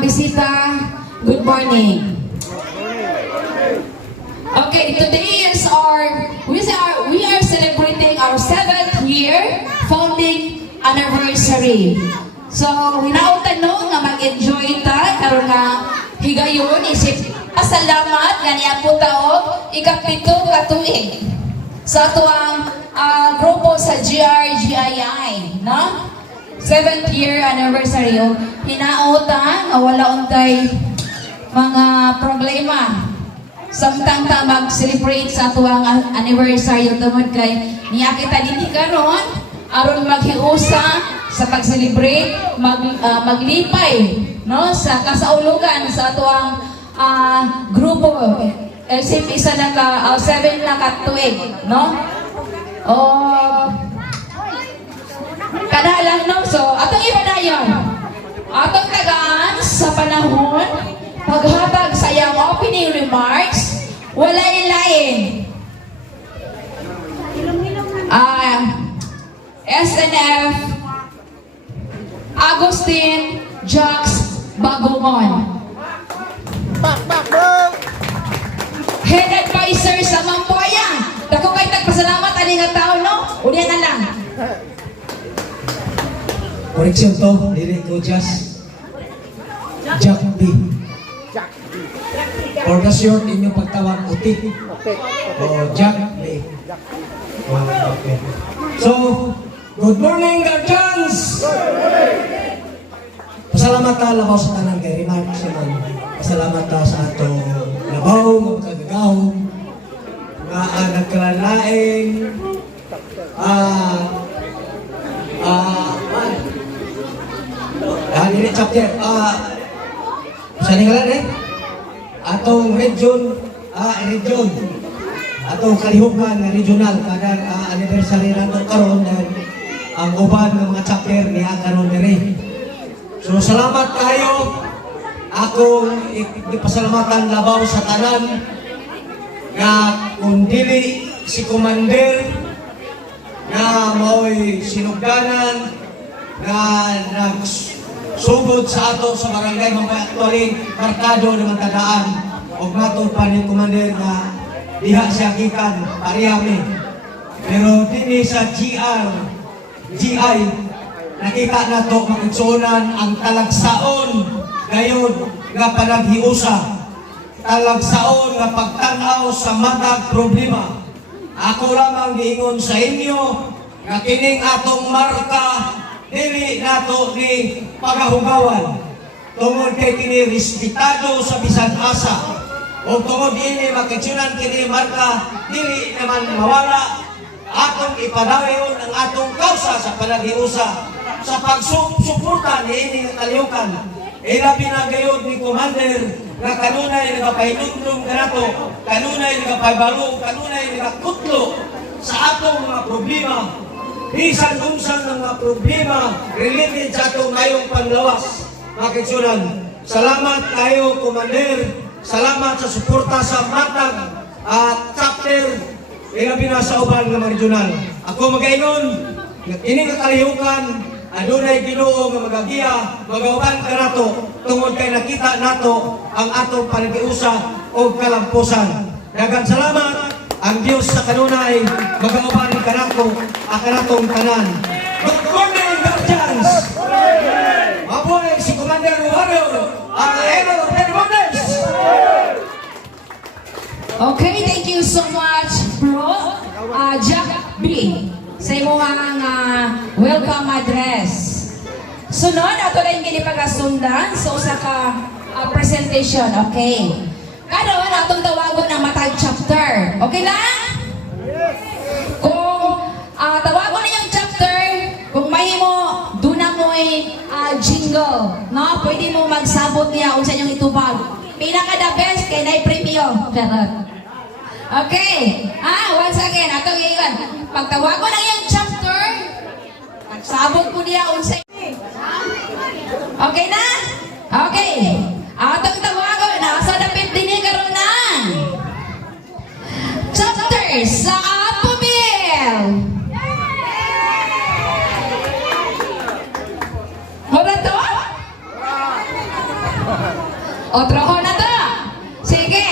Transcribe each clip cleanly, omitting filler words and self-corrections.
Bisita, good morning. Okay, today is we are celebrating our 7th year founding anniversary. So, hinautan no nga mag-enjoy ta karon nga higayon isip pasalamat ganiya po taog ikapito ka tuig sa tuang grupo sa GRGII, no? 7th year anniversary. Hinautan wala untay mga problema. Samtang ta mag-celebrate sa tuwang anniversary tungod kay niya kita dinhi karon aron maghiusa sa pag-celebrate, maglipay no sa kasaulugan sa tuwang grupo. Isip isa na ka 7 na ka tuig, no? Kada lang no. So atong ibadayon. Atong tagaan sa panahon paghatag sa iyang opening remarks, wala lain. SNF Agustin Jacques Bagumon. Head Advisor sa Mampuaya. Dako kay tagpasalamat ani nga tao no. Unya na lang. Koreksyon to, dili ko just Jack B. For the short, inyong pagtawag utik. O Jack B. Okay. So, good morning, guardians! Pasalamat ta labaw sa tanan kay remarks naman. Pasalamat ta sa atong labaw, mga kagagahom, nga nagkalalaing, dili chapter sa ngalan atong region atong kalihukan na regional kada anniversary nato karon dan ang uban ng mga chapter niya karon diri. So salamat kayo, akong ipasalamatan labaw sa tanan nga kung dili si commander nga mao'y sinugdanan nga nagsugod sa ato sa barangay Mampayatualing markado naman tadaan o matod pa ni commander nga diha siya gikan pariyami. Pero dini sa GI nakita na to makigsunan ang talagsaon gayon nga panaghiusa, talagsaon nga pagtanaw sa matag problema. Ako lamang giingon sa inyo nga kining atong marka dili nato ni pagahugawan tungod kay kini respetado sa bisan asa o tungod ini makitsunan kini marka dili naman mawala. Atong ipadayon ang atong kausa sa panaghiusa sa pagsuporta ni ini kalihukan. Ilabi na gayud ni commander nga kanunay nagapahinumdum kanato, kanunay nagapabalo, kanunay nagakutlo sa atong mga problema. Bisan unsan ng mga problema related sa atong ngayong panlawas. Makitsunan, salamat kayo commander, salamat sa suporta sa matag at chapter ilabi na sa uban ng regional. Ako magaingon, ini kakalihukan adunay Ginoo nga magagiya, magauban ka nato tungod kay nakita nato ang atong panagiusa o kalampusan. Daghang salamat ang Dios sa kanunay magauban ka nato ang kanatong tanan. Good morning, guardians! Mabuhay si Commander Warrior, ang Eno Termones! Okay, thank you so much, bro. Jack B. Sa imong welcome address. Sunod, ato rin ginipagasundan sa usa ka presentation, okay? Karon atong tawagon ang matag chapter. Okay lang? Kung tawagon na yung chapter, kung mahimo, doon na mo'y jingle, no? Pwede mo magsabot niya kung sa inyong itubag. Pinaka the best kay na'y premyo. Okay. Once again, atong iwan. Pagtawago na yung chapter, magsabog po niya unsay. Okay na? Okay. Atong tawago, nasa dapit din karon na. Chapter sa Apomil. Wala to? O, troho na to. Sige.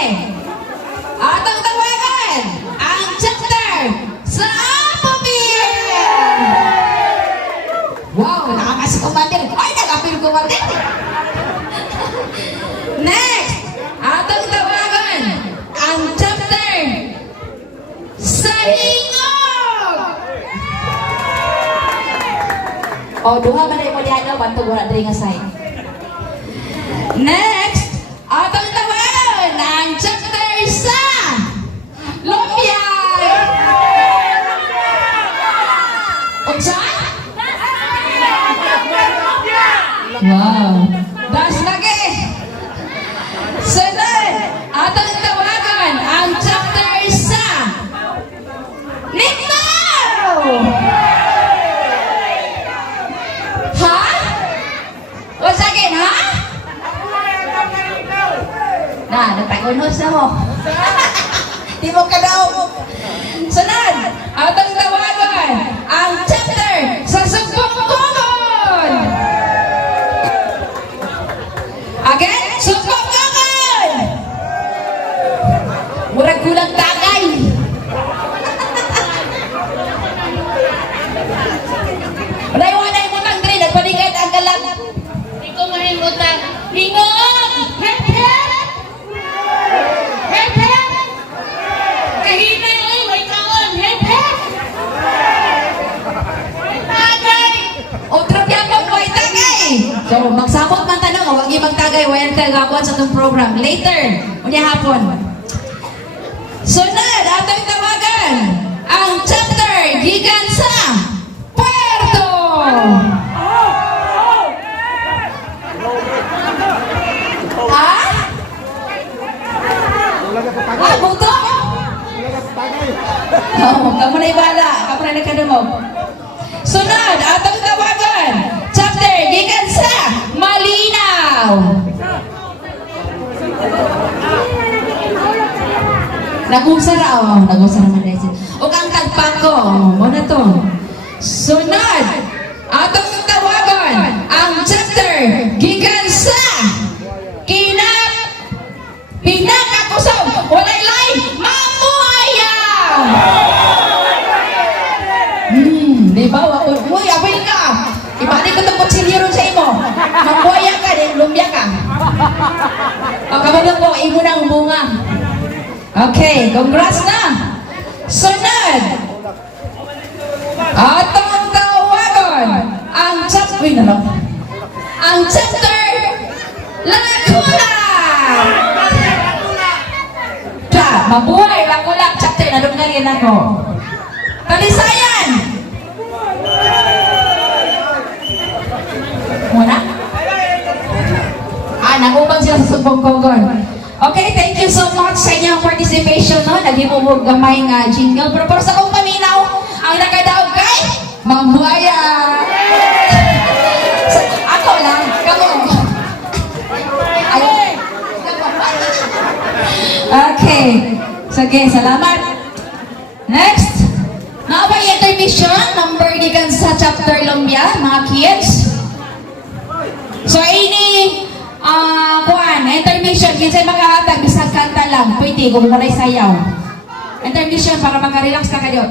Atong tawagan ang chapter sa Apopir. Wow, nakakasi commander. Ay, nakapil commander. Next, atong tawagan ang chapter sa Hingog. O, duha man ay mo diyan, bantog wala diri nga side. Next, atong tawagan ang chapter sa Lumpia. Unsa? Wow. Das lagi. Sunod, atong tawagan ang chapter sa Nignaw. Ha? What's again, ha? Na, nagtagunos na mo. Di mo ka daw. Sunod, atong tawagan ang chapter sa Sumbong-Kugon. Again, Sumbong-Kugon. Murag kulang tagay. Walay-walay mo tang dre, nagpaligad ang galang. Hindi ko mahingutang. Hingog! Hep, hep! Hep, hep! Kahinay, oy, may kaon! Hep, hep! May tagay! Otro piyapang way tagay. So, magsabot man tanong, huwag ibang tagay, wayan tagakuan sa itong program. Later, unya hapon. Sunod, atong tawagan ang chapter gikan sa Puerto. Ha? Ah, buto? Oo, kamu na ibala, kamu na nagkadumog. Sunod, atong tawagan, chapter gikan sa Malinaw. Nagusara, nagusara man dahil. O kang tagpako, mo na to. Sunod, atong tawagan, ang chapter gikan sa Pinakakusog, walay lay, mamuhaya! Di ba? Uy, apil ka! Ibalik ko itong kutsilyo sa imo. Mamuhaya ka, din lumbia ka. O, kabalong ko, imo na ang bunga. Okay, congrats na! Sunod! Atong tawagan ang chapter... Uy, nalang. Ang chapter Lacuna! Mabuhay, Lakulak, chapter, nadungarin ako. Talisayan! Muna? Nangubang sila sa Sumbong-Kugon. Okay, thank you so much sa inyong participation, no? Nagimubog gamay nga jingle. Pero sa kong paminaw, ang nakadaog kay Mambuaya! Ako lang, kamo. Okay. Sige, salamat. Next. Nakapay intermission, number gikan sa chapter Lumbia, mga kids. So, ini, kuan, intermission, kinsay makahatag, bisag kanta lang. Pwede, kung walay sayaw. Intermission para makarelax ka kayo.